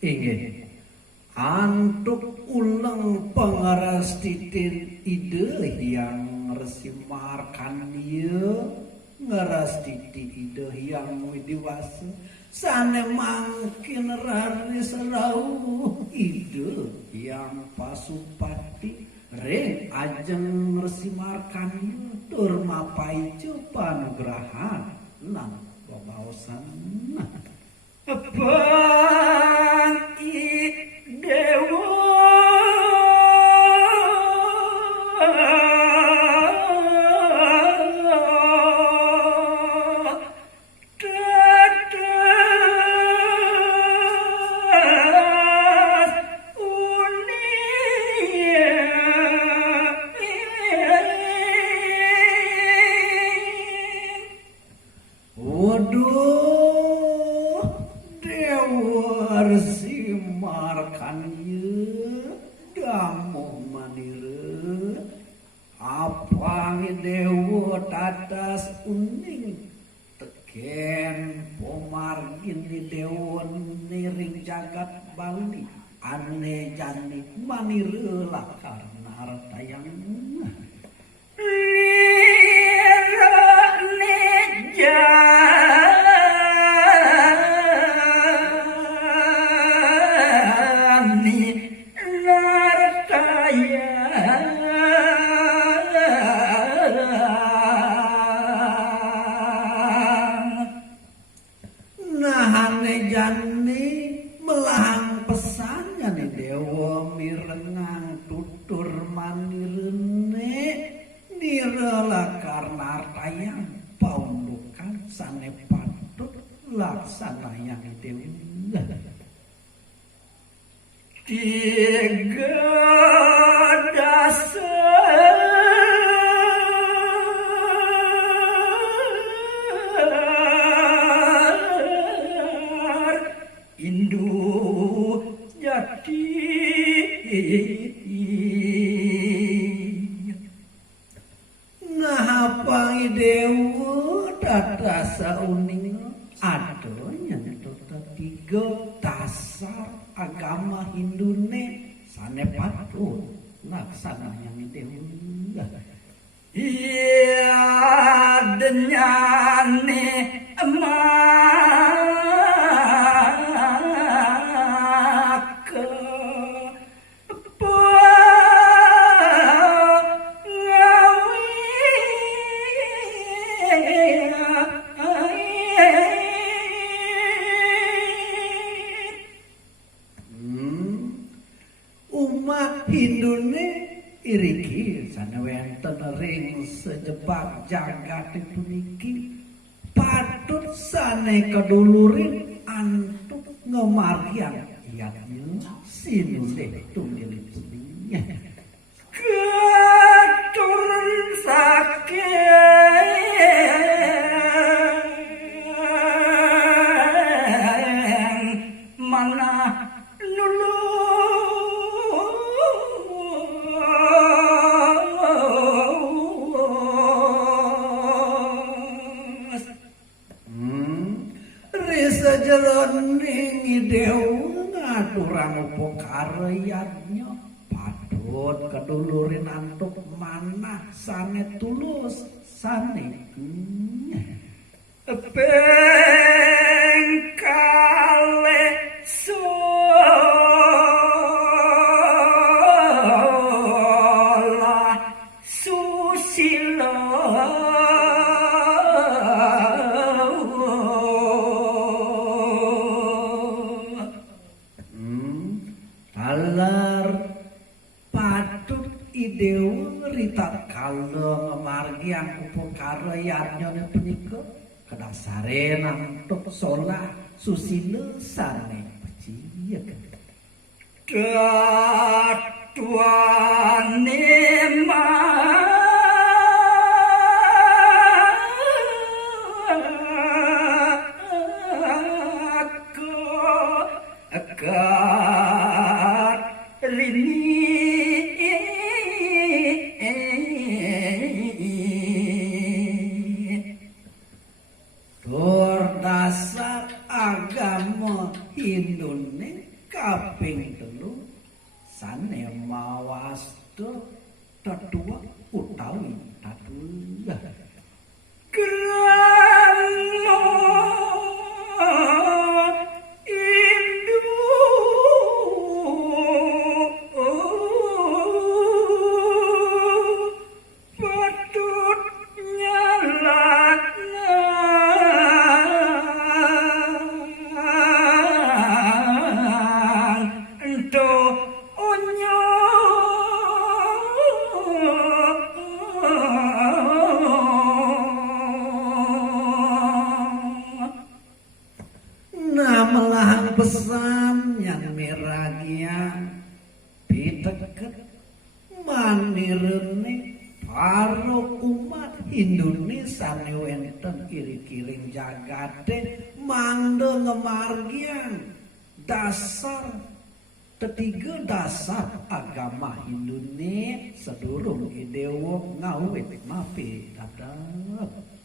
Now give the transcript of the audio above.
Inggih. Antuk ulang pangarastiten ide yang resimarkan dia ngarastiti ide yang widiwasa sane mangkin rari serau ide yang pasupati ring ajeng resimarkan tur mapai panugrahan nang babaosan Bangki Dewa tatas uning teken pomargin di dewon niring jagat Bali ane jani manirela karena artayang laksana yang dewi tiga dasar Indu jati ngahapang dewa dadasa uning adonya tiga dasar agama Hindune sane patut laksana yang itu iya denyane Hindune iriki sana wenten ring sejebak jagat puniki patut sane kedulurin antuk ngemargian iatnya sinune tunggilin seninya keturun sakit mana jroning dewa ngaturang upo karyanya patut kedulurin antuk manah sane tulus sane bengkale sola susila rita kalong margian upur karyanya punika kedasare nantuk solah susila sane peciya katuane kaping 3 sane mawastu tetua utawi tatulah krana melahan pesan yang meragian piteket manirene para umat Indonesia wenten kiri-kiring jagate mangdo ngemargian dasar ketiga dasar agama Indonesia sedurung idewo ngawit mapi dadah